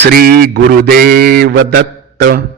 श्रीगुरुदेवदत्त